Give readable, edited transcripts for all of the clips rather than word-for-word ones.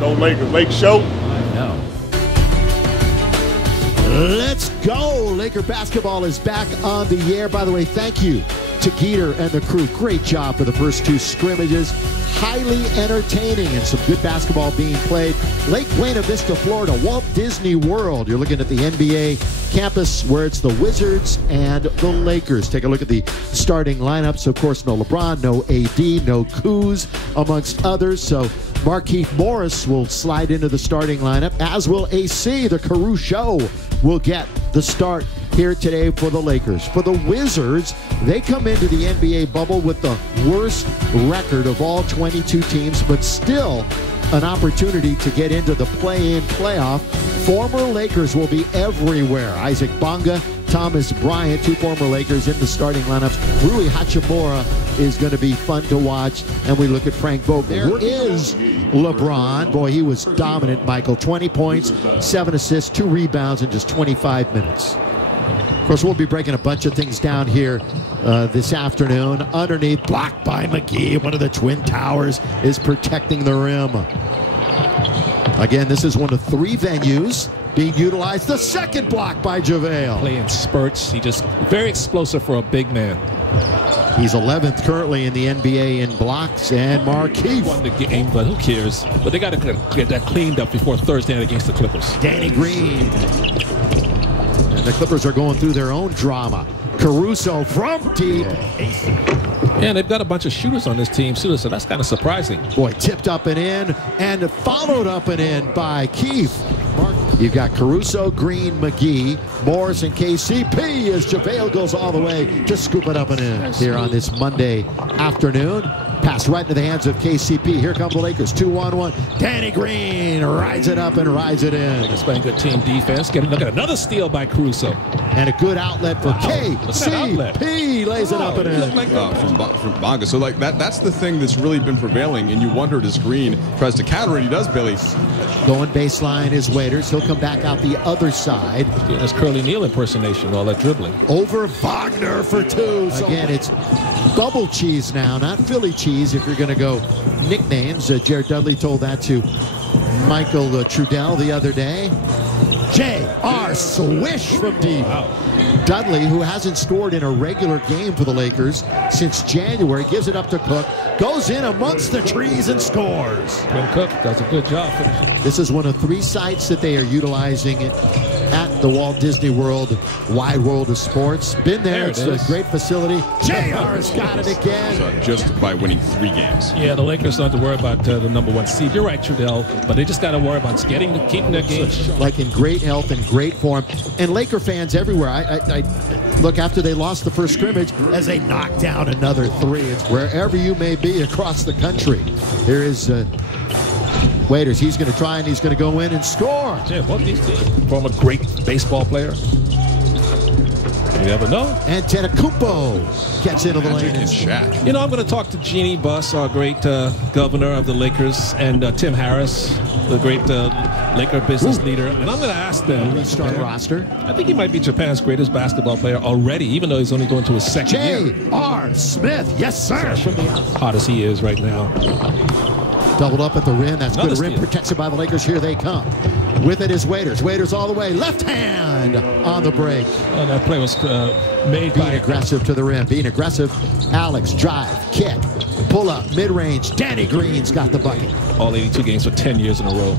Go Lakers. Lake Show. I know. Let's go. Laker basketball is back on the air. By the way, thank you to Geeter and the crew. Great job for the first two scrimmages. Highly entertaining and some good basketball being played. Lake Buena Vista, Florida, Walt Disney World. You're looking at the NBA campus where it's the Wizards and the Lakers. Take a look at the starting lineups. Of course, no LeBron, no AD, no Kuz, amongst others. So Markieff Morris will slide into the starting lineup, as will AC. The Caruso will get the start here today for the Lakers. For the Wizards, they come into the NBA bubble with the worst record of all 22 teams, but still an opportunity to get into the play-in playoff. Former Lakers will be everywhere. Isaac Bonga, Thomas Bryant, two former Lakers in the starting lineups. Rui Hachimura is going to be fun to watch. And we look at Frank Vogel. There is LeBron. Boy, he was dominant, Michael. 20 points, 7 assists, 2 rebounds in just 25 minutes. Of course, we'll be breaking a bunch of things down here this afternoon. Underneath, blocked by McGee. One of the Twin Towers is protecting the rim. Again, this is one of 3 venues being utilized. The second block by JaVale. Playing spurts. He just very explosive for a big man. He's 11th currently in the NBA in blocks. And Markieff won the game, but who cares? But they got to get that cleaned up before Thursday night against the Clippers. Danny Green. And the Clippers are going through their own drama. Caruso from deep. Yeah, they've got a bunch of shooters on this team, too, so that's kind of surprising. Boy, tipped up and in, and followed up and in by Keith. You've got Caruso, Green, McGee, Morris, and KCP as JaVale goes all the way to scoop it up and in here on this Monday afternoon. Pass right into the hands of KCP. Here come the Lakers, 2-on-1. Danny Green rides it up and rides it in. Lakers playing good team defense. Look at another steal by Caruso. And a good outlet for KCP. Lays it up and in. Like from Bonga. So like that's the thing that's really been prevailing, and you wonder, does Green tries to counter it? He does, Billy. Going baseline is Waiters. He'll come back out the other side. That's Curly Neal impersonation, all that dribbling. Over Wagner for 2. So again, it's bubble cheese now, not Philly cheese if you're going to go nicknames. Jared Dudley told that to Michael Trudell the other day. J.R. Swish from deep. Wow. Dudley, who hasn't scored in a regular game for the Lakers since January, gives it up to Cook, goes in amongst the trees and scores. Quinn Cook does a good job finishing. This is one of 3 sites that they are utilizing at the Walt Disney World, Wide World of Sports. Been there. It's a great facility. JR's got it again. Just by winning 3 games. Yeah, the Lakers don't have to worry about the #1 seed. You're right, Trudell, but they just got to worry about keeping their games. Like in great health and great form. And Laker fans everywhere. I look after they lost the first scrimmage as they knock down another 3. It's wherever you may be across the country. Here is Waiters. He's going to try and he's going to go in and score. Yeah, both these teams. Former great baseball player. You never know. And Antetokounmpo gets into the lane. Shaq. You know, I'm going to talk to Jeannie Buss, our great governor of the Lakers, and Tim Harris, the great Laker business leader. And I'm going to ask them. Restart roster. I think he might be Japan's greatest basketball player already, even though he's only going to his second year. J.R. Smith. Yes, sir. Hot as he is right now. Doubled up at the rim. That's Another good rim steal. protection by the Lakers. Here they come. With it is Waiters. Waiters all the way. Left hand on the break. Oh, that play was made Being by aggressive to the rim. Being aggressive. Alex, drive, kick, pull up, mid-range. Danny Green's got the bucket. all 82 games for 10 years in a row.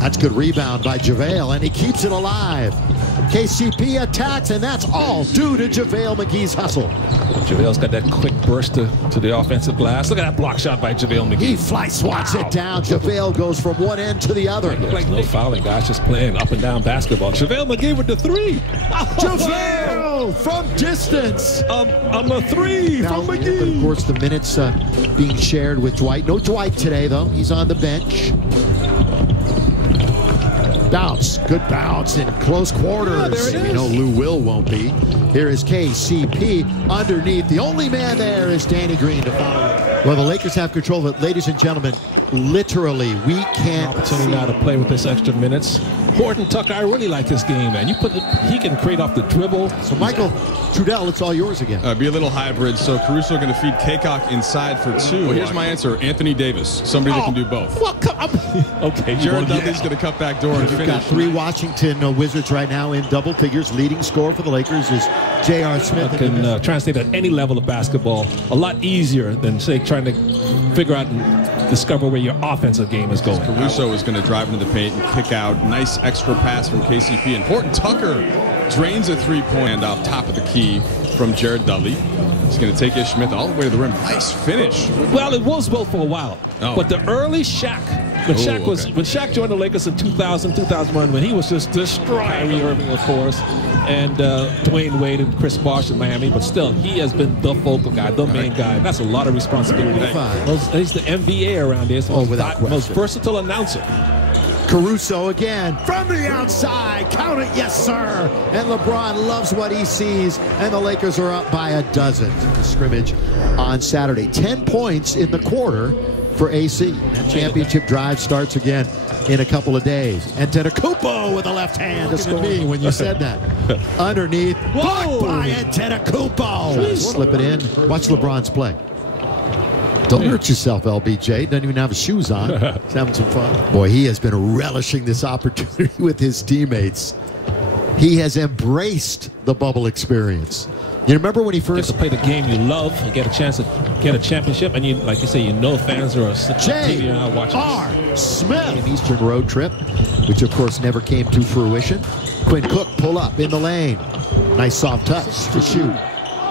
That's good rebound by JaVale, and he keeps it alive. KCP attacks, and that's all due to JaVale McGee's hustle. JaVale's got that quick burst to the offensive glass. Look at that block shot by JaVale McGee. He fly swats it down. JaVale goes from one end to the other. Look like no fouling, guys, just playing up and down basketball. JaVale McGee with the three. JaVale from distance. I'm a three now, from McGee. But of course, the minutes being shared with Dwight. No Dwight today, though. He's on the bench. Bounce, good bounce in close quarters. Yeah, there it is. You know Lou Will won't be. Here is KCP underneath. The only man there is Danny Green to follow. Well, the Lakers have control of it. Ladies and gentlemen, literally, we can't opportunity now to play with this extra minutes. Horton Tucker, I really like this game, man. He can create off the dribble. So, Michael Trudell, it's all yours again. Be a little hybrid. So Caruso going to feed Kaycock inside for 2. Well, here's my answer: Anthony Davis, somebody that can do both. Well, come on. Okay, Jared Dudley's going to cut back door and We've finish. got 3 Washington Wizards right now in double figures. Leading scorer for the Lakers is J.R. Smith. I can translate at any level of basketball a lot easier than, say, trying to figure out and discover where your offensive game is going. Caruso is going to drive into the paint and kick out. Nice extra pass from KCP. And Horton Tucker drains a 3-point off top of the key from Jared Dudley. He's going to take Ish Smith all the way to the rim. Nice finish. Well, it was both for a while. But the early Shaq, when Shaq joined the Lakers in 2000, 2001, when he was just destroying Kyrie Irving, of course, and Dwayne Wade and Chris Bosh in Miami, but still, he has been the focal guy, the main guy. That's a lot of responsibility. He's the MVA around here. So most versatile announcer. Caruso again from the outside. Count it, yes, sir. And LeBron loves what he sees. And the Lakers are up by 12 in the scrimmage on Saturday. 10 points in the quarter for AC. That championship drive starts again in a couple of days. And Antetokounmpo with a left hand to score. Me when you said that. Underneath. Blocked by Antetokounmpo. Slip it in. Watch LeBron's play. Don't hurt yourself, LBJ. Doesn't even have his shoes on. He's having some fun. Boy, he has been relishing this opportunity with his teammates. He has embraced the bubble experience. You remember when he first get to play the game you love, and get a chance to get a championship, and you, like you say, you know fans are J.R. Smith. An Eastern road trip, which of course never came to fruition. Quinn Cook pull up in the lane. Nice soft touch to shoot.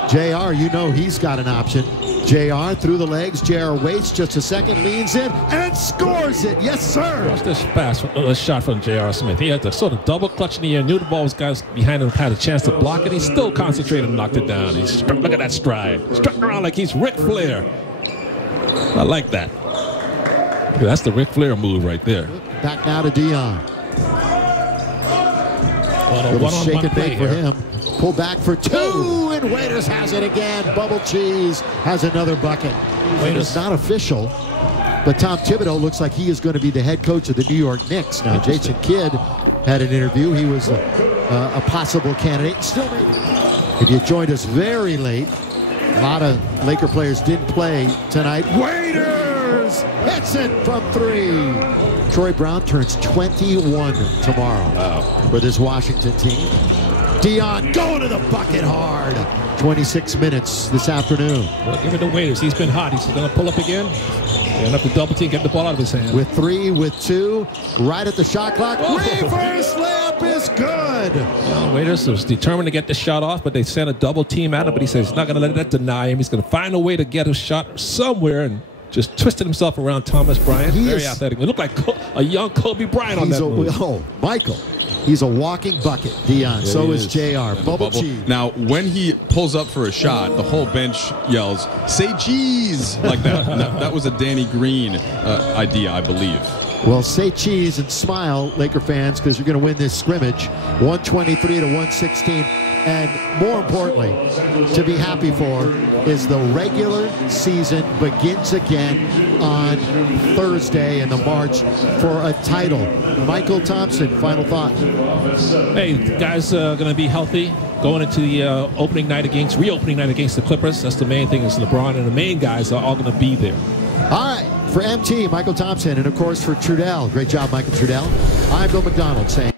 JR, you know he's got an option. JR through the legs. JR waits just a second, leans in, and scores it. Yes, sir. Watch this pass, shot from J.R. Smith. He had to sort of double clutch in the air. Knew the ball was guys behind him, had a chance to block it. He still concentrated and knocked it down. Look at that stride. Strutting around like he's Ric Flair. I like that. Yeah, that's the Ric Flair move right there. Back now to Dion. Little shake and bake for him. Pull back for 2, and Waiters has it again. Bubble Cheese has another bucket. It's not official, but Tom Thibodeau looks like he is going to be the head coach of the New York Knicks. Now, Jason Kidd had an interview. He was a possible candidate. Still maybe. If you joined us very late, a lot of Laker players didn't play tonight. Waiters hits it from 3. Troy Brown turns 21 tomorrow for this Washington team. Dion going to the bucket hard. 26 minutes this afternoon. Well, give it to Waiters. He's been hot. He's going to pull up again. And up to double team, get the ball out of his hand. With 3, with 2, right at the shot clock. Reverse layup is good. Well, Waiters was determined to get the shot off, but they sent a double team at him. But he says he's not going to let that deny him. He's going to find a way to get a shot somewhere, and just twisted himself around Thomas Bryant. Very athletic. It looked like a young Kobe Bryant on that move. Oh, Michael. He's a walking bucket, Dion. Yeah, so is JR. Bubble cheese. Now, when he pulls up for a shot, the whole bench yells, "Say cheese!" like that. That was a Danny Green idea, I believe. Well, say cheese and smile, Laker fans, because you're going to win this scrimmage, 123 to 116. And more importantly, to be happy for is the regular season begins again on Thursday in the march for a title. Michael Thompson, final thought. Hey, guys are going to be healthy going into the reopening night against the Clippers. That's the main thing is LeBron and the main guys are all going to be there. All right, for MT, Michael Thompson, and of course for Trudell. Great job, Michael Trudell. I'm Bill McDonald saying